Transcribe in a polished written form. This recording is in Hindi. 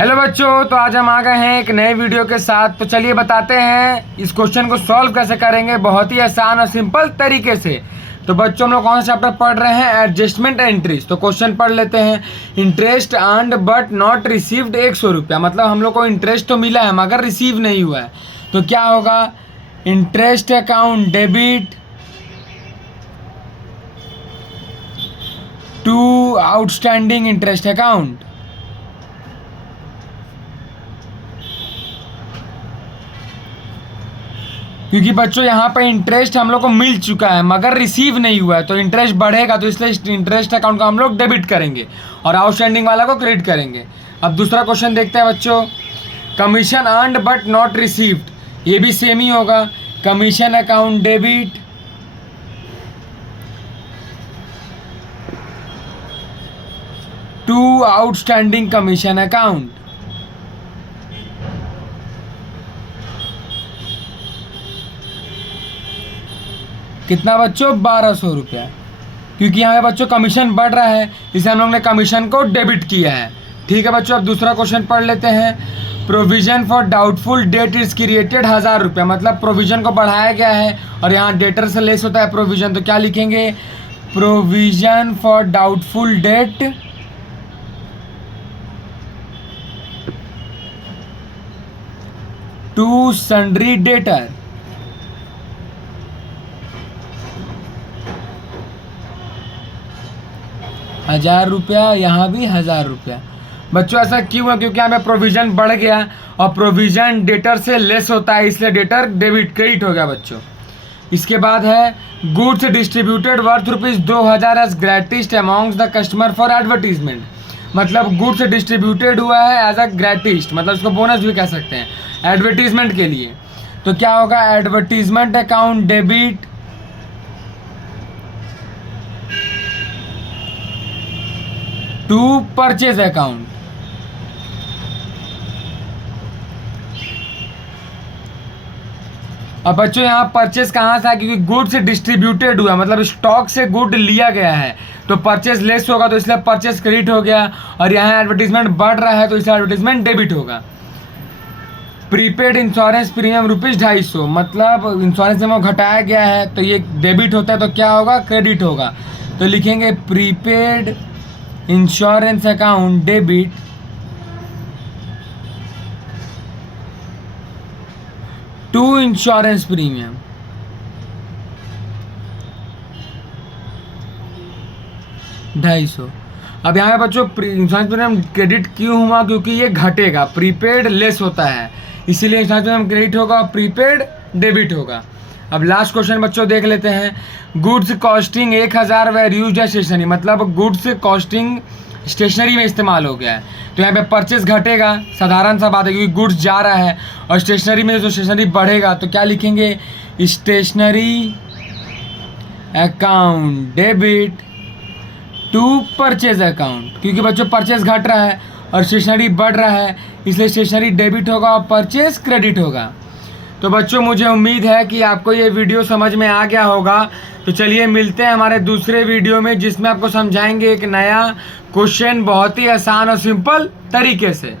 हेलो बच्चों, तो आज हम आ गए हैं एक नए वीडियो के साथ। तो चलिए बताते हैं इस क्वेश्चन को सॉल्व कैसे करेंगे, बहुत ही आसान और सिंपल तरीके से। तो बच्चों हम लोग कौन सा चैप्टर पढ़ रहे हैं? Adjustment entries. तो क्वेश्चन पढ़ लेते हैं। Interest earned but not received 100 रुपया, मतलब हम लोग को इंटरेस्ट तो मिला है मगर रिसीव नहीं हुआ है। तो क्या होगा? Interest account debit to outstanding interest account. क्योंकि बच्चों यहाँ पे इंटरेस्ट हम लोग को मिल चुका है मगर रिसीव नहीं हुआ है, तो इंटरेस्ट बढ़ेगा, तो इसलिए इंटरेस्ट अकाउंट को हम लोग डेबिट करेंगे और आउटस्टैंडिंग वाला को क्रेडिट करेंगे। अब दूसरा क्वेश्चन देखते हैं बच्चों। Commission earned but not received, ये भी सेम ही होगा। Commission account debit to outstanding commission account. कितना बच्चों? 1200 रुपया। क्योंकि यहाँ पे बच्चों कमीशन बढ़ रहा है इसलिए हम लोग ने कमीशन को डेबिट किया है। ठीक है बच्चों, अब दूसरा क्वेश्चन पढ़ लेते हैं। Provision for doubtful date is created 1000 रुपया, मतलब प्रोविजन को बढ़ाया गया है और यहाँ डेटर से लेस होता है प्रोविजन। तो क्या लिखेंगे? Provision for doubtful debt to sundry debtor. हजार रुपया, यहाँ भी 1000 रुपया। बच्चों ऐसा क्यों है? क्योंकि यहाँ पे प्रोविजन बढ़ गया और प्रोविजन डेटर से लेस होता है इसलिए डेटर डेबिट क्रेडिट हो गया बच्चों। इसके बाद है goods distributed worth ₹2000 as gratis amongst the customer for advertisement, मतलब गुड्स डिस्ट्रीब्यूटेड हुआ है एज अ ग्रेटिस्ट, मतलब इसको बोनस भी कह सकते हैं एडवर्टीजमेंट के लिए। तो क्या होगा? Advertisement account debit to purchase account. अब बच्चों यहाँ परचेज कहाँ से है? क्योंकि गुड से डिस्ट्रीब्यूटेड हुआ, मतलब स्टॉक से गुड लिया गया है, तो परचेज लेस होगा तो इसलिए परचेज क्रेडिट हो गया। और यहाँ एडवर्टीजमेंट बढ़ रहा है तो इसलिए एडवर्टीजमेंट डेबिट होगा। प्रीपेड इंश्योरेंस प्रीमियम ₹250, मतलब इंश्योरेंस प्रीमियम घटाया गया है तो ये डेबिट होता है, तो क्या होगा? क्रेडिट होगा। तो लिखेंगे prepaid insurance account debit to insurance premium. ₹250। अब यहाँ पे बच्चों इंश्योरेंस प्रीमियम क्रेडिट क्यों हुआ? क्योंकि ये घटेगा, प्रीपेड लेस होता है इसीलिए इंश्योरेंस प्रीमियम क्रेडिट होगा, प्रीपेड डेबिट होगा। अब लास्ट क्वेश्चन बच्चों देख लेते हैं। Goods costing 1000 were used as stationery, मतलब गुड्स कॉस्टिंग स्टेशनरी में इस्तेमाल हो गया है, तो यहाँ पे परचेज घटेगा, साधारण सा बात है क्योंकि गुड्स जा रहा है। और स्टेशनरी में जो स्टेशनरी बढ़ेगा तो क्या लिखेंगे? Stationery account debit to purchase account, क्योंकि बच्चों परचेज घट रहा है और स्टेशनरी बढ़ रहा है इसलिए स्टेशनरी डेबिट होगा और परचेज क्रेडिट होगा। तो बच्चों मुझे उम्मीद है कि आपको ये वीडियो समझ में आ गया होगा। तो चलिए मिलते हैं हमारे दूसरे वीडियो में जिसमें आपको समझाएंगे एक नया क्वेश्चन बहुत ही आसान और सिंपल तरीके से।